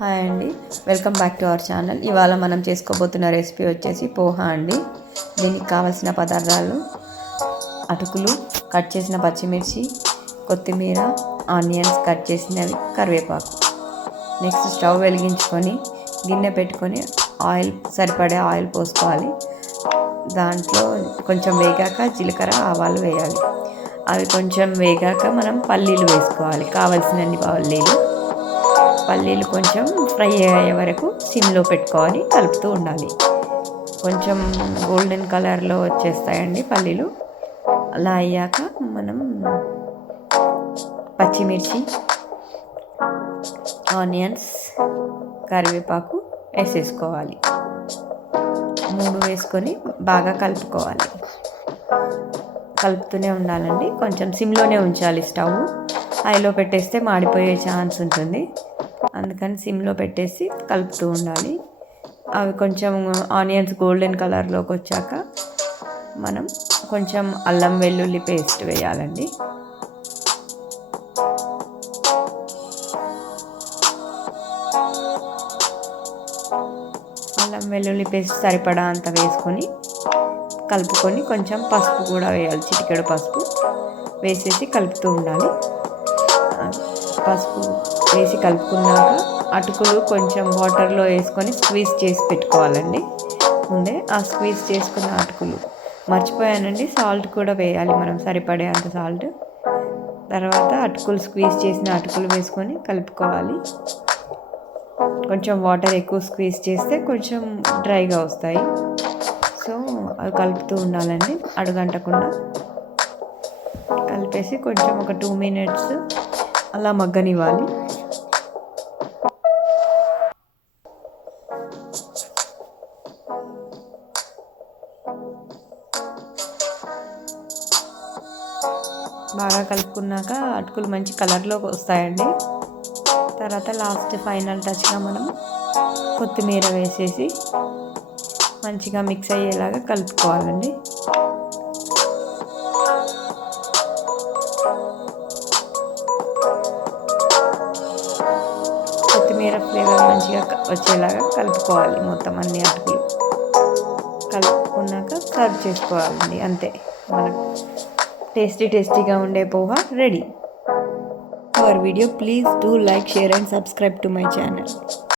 Hi అండి, welcome back to our channel. ఇవాళ మనం చేసుకోబోతున్న రెసిపీ వచ్చేసి పోహా అండి. దీనికి కావాల్సిన పదార్థాలు: అటుకులు, కట్ చేసిన పచ్చిమిర్చి, కొత్తిమీర, ఆనియన్స్ కట్ చేసినవి, కరివేపాకు. నెక్స్ట్ స్టవ్ వెలిగించుకొని గిన్నె పెట్టుకొని సరిపడే ఆయిల్ పోసుకోవాలి. దాంట్లో కొంచెం వేగాక జీలకర్ర, ఆవాలు వేయాలి. అవి కొంచెం వేగాక మనం పల్లీలు వేసుకోవాలి, కావలసినన్ని పల్లీలు కొంచెం ఫ్రై అయ్యే వరకు సిమ్లో పెట్టుకోవాలి, కలుపుతూ ఉండాలి. కొంచెం గోల్డెన్ కలర్లో వచ్చేస్తాయండి పల్లీలు. అలా అయ్యాక మనం పచ్చిమిర్చి, ఆనియన్స్, కరివేపాకు వేసేసుకోవాలి. 3 వేసుకొని బాగా కలుపుకోవాలి. కలుపుతూనే ఉండాలండి. కొంచెం సిమ్లోనే ఉంచాలి. స్టవ్ హైలో పెట్టేస్తే మాడిపోయే ఛాన్స్ ఉంటుంది. అందుకని సిమ్లో పెట్టేసి కలుపుతూ ఉండాలి. అవి కొంచెం ఆనియన్స్ గోల్డెన్ కలర్లోకి వచ్చాక మనం కొంచెం అల్లం వెల్లుల్లి పేస్ట్ వేయాలండి. అల్లం వెల్లుల్లి పేస్ట్ సరిపడా అంత వేసుకొని కలుపుకొని కొంచెం పసుపు కూడా వేయాలి, చిటికెడు పసుపు వేసేసి కలుపుతూ ఉండాలి. పసుపు వేసి కలుపుకున్నాక అటుకులు కొంచెం వాటర్లో వేసుకొని స్క్వీజ్ చేసి పెట్టుకోవాలండి. ముందే ఆ స్క్వీజ్ చేసుకున్న అటుకులు మర్చిపోయానండి, సాల్ట్ కూడా వేయాలి మనం సరిపడే అంత సాల్ట్. తర్వాత అటుకులు స్క్వీజ్ చేసిన అటుకులు వేసుకొని కలుపుకోవాలి. కొంచెం వాటర్ ఎక్కువ స్క్వీజ్ చేస్తే కొంచెం డ్రైగా వస్తాయి. సో అవి కలుపుతూ ఉండాలండి, అడుగంటకుండా కలిపేసి కొంచెం ఒక 2 minutes అలా మగ్గనివ్వాలి. బాగా కలుపుకున్నాక అటుకులు మంచి కలర్లోకి వస్తాయండి. తర్వాత లాస్ట్ ఫైనల్ టచ్గా మనం కొత్తిమీర వేసేసి మంచిగా మిక్స్ అయ్యేలాగా కలుపుకోవాలండి. కొత్తిమీర ఫ్లేవర్ మంచిగా వచ్చేలాగా కలుపుకోవాలి. మొత్తం అన్ని అటుకులు కలుపుకున్నాక సర్వ్ చేసుకోవాలండి. అంతే, మనకు టేస్టీగా ఉండే poha ready. Hour video, please do like, share and subscribe to my channel.